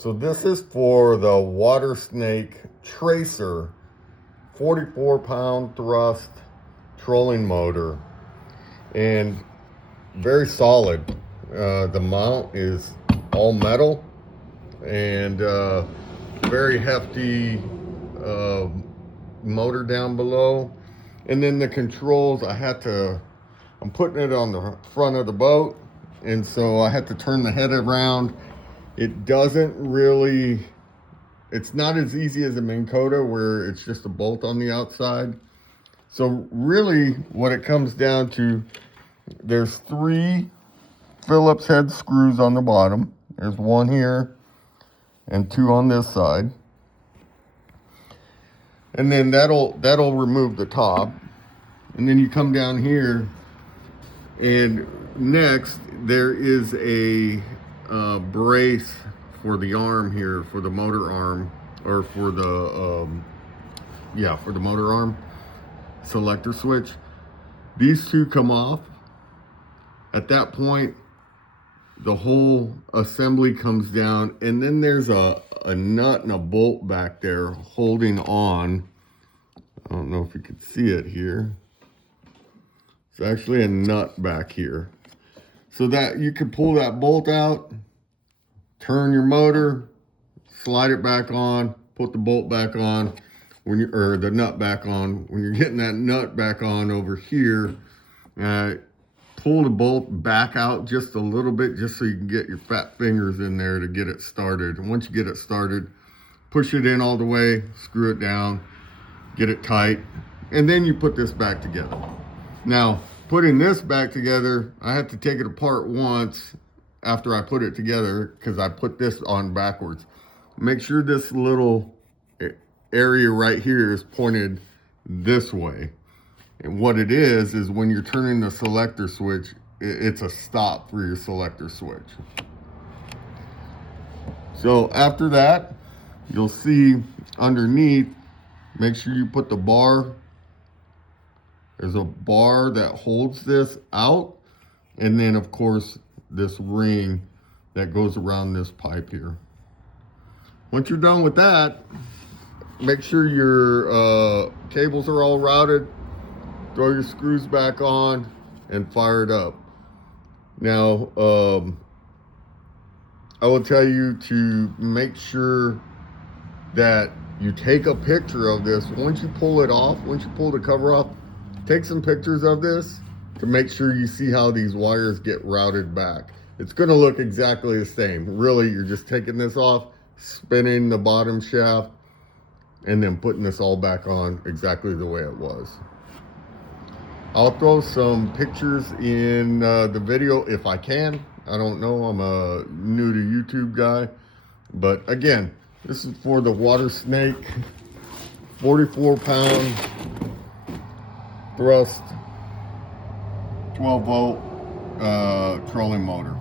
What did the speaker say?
So this is for the Watersnake Tracer 44-pound thrust trolling motor, and very solid. The mount is all metal and very hefty motor down below. And then the controls, I'm putting it on the front of the boat, and so I had to turn the head around. It doesn't really, it's not as easy as a Minn Kota where it's just a bolt on the outside. So really what it comes down to, there's 3 Phillips head screws on the bottom. There's 1 here and 2 on this side. And then that'll remove the top. And then you come down here, and next there is a brace for the arm here, for the motor arm, or for the for the motor arm selector switch. These 2 come off. At that point, the whole assembly comes down, and then there's a nut and a bolt back there holding on. I don't know if you can see it here. It's actually a nut back here, so that you can pull that bolt out, turn your motor, slide it back on, put the bolt back on, or the nut back on. When you're getting that nut back on over here, pull the bolt back out just a little bit, just so you can get your fat fingers in there to get it started. And once you get it started, push it in all the way, screw it down, get it tight, and then you put this back together. Now, putting this back together, I had to take it apart once after I put it together, because I put this on backwards. Make sure this little area right here is pointed this way. And what it is when you're turning the selector switch, it's a stop for your selector switch. So after that, you'll see underneath, make sure you put the bar. There's a bar that holds this out. And then of course, this ring that goes around this pipe here. Once you're done with that, make sure your cables are all routed. Throw your screws back on and fire it up. Now, I will tell you to make sure that you take a picture of this. Once you pull it off, once you pull the cover off, take some pictures of this to make sure you see how these wires get routed back. It's gonna look exactly the same. Really, you're just taking this off, spinning the bottom shaft, and then putting this all back on exactly the way it was. I'll throw some pictures in the video if I can. I don't know, I'm a new to YouTube guy. But again, this is for the Watersnake 44-pound thrust 12-volt trolling motor.